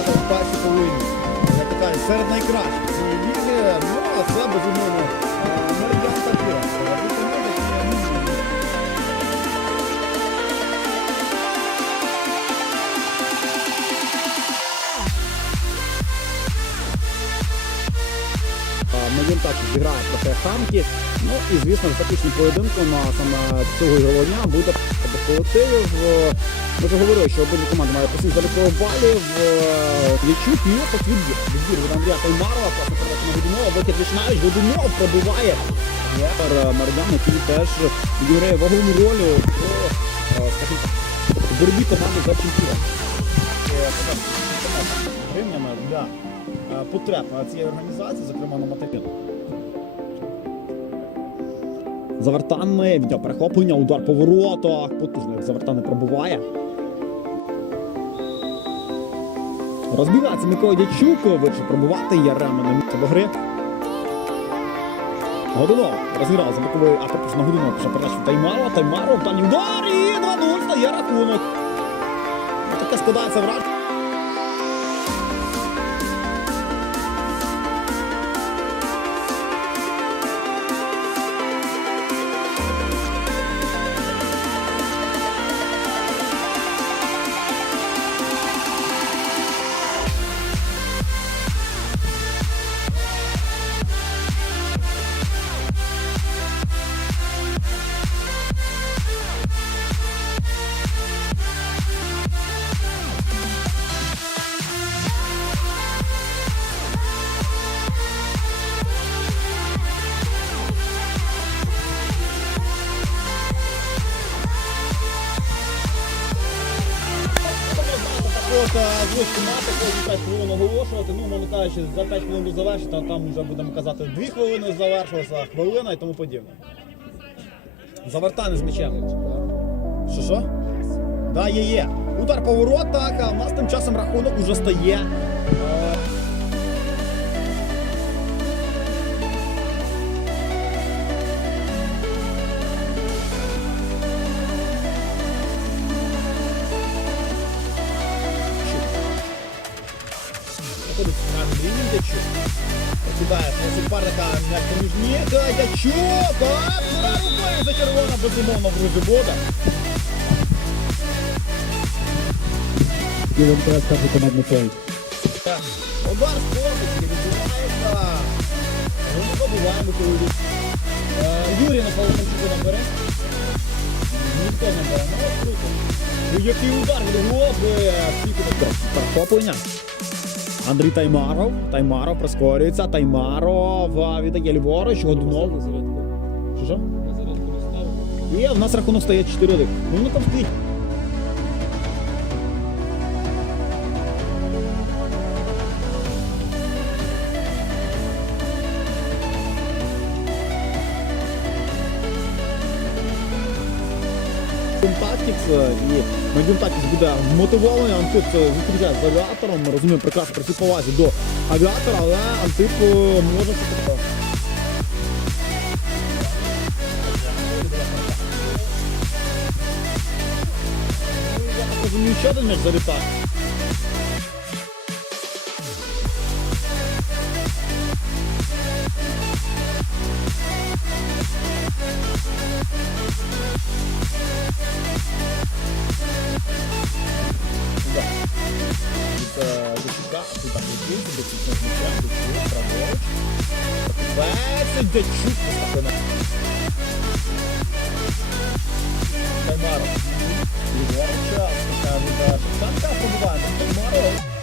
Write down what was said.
В першій половині. Як то кажуть, серед найкращих цієї ліги. Ну, а це безумовно е, Меридіан Медін так зіграє проти Хамки. Ну і звісно, в тактичному поєдинку на саме цього ігрового дня буде колективів. Е, Ми вже говорили, що обидві команди мають по 7 залікових балів. Е, Ячук і от відбір. Відбір від Андрія Таймарова, пасна передача на Годунова, вихід Вічнаєш, Годунов пробиває. Е, який теж відіграє вагому е, в боротьбі команди за чемпіон. Гривнями е, потреб е, цієї організації, зокрема на матеріал. Завертанне, відео перехоплення, удар по воротах. Потужно, як завертане пробуває. Розбігається Микола Дячук, вирішив пробувати Ярема на місце до гри. Годунов розіграв за боковий автобус на Годунов. Пішла передача в Таймарова. Таймаров, дальній удар і 2-0 стає рахунок. Таке складається враження. От звичку мати, кожні 5 хвилин оголошувати. Ну, кажучи, за 5 хвилин до завершити, там вже будемо казати 2 хвилини завершилася, хвилина і тому подібне. Завертане з м'ячем. Що що? Да, є є. Удар поворот, так, а в нас тим часом рахунок уже стає. Виходить на Андрій Дячук. Покидає свого суперника м'яч поміж ніг. Дячук! Так, удар рукою за червона, безумовно, в Рузибода. І вам teraz każdy komandny cel. Удар з позиції відбувається. Ну, не забуваємо, коли Е, Юрій на Павловичу набере. Ніхто не бере. Ну, круто. Який удар від глоби. Перехоплення. Андрій Таймаров. Таймаров прискорюється. Таймаров віддає ліворуч. Годунов. Що що? І в нас рахунок стає 4 Ну, ну там стоїть. Тактикс і Медіум Тактикс буде мотивований. Антип е, зустрічає з авіатором. Ми розуміємо прекрасно при цій повазі до авіатора, але Антип е, може розумію, ще один м'яч залітає. 20 дячук поставлена. Каймаров. Ліворча, спеціальний ну, удар. Там так побуває, Каймаров.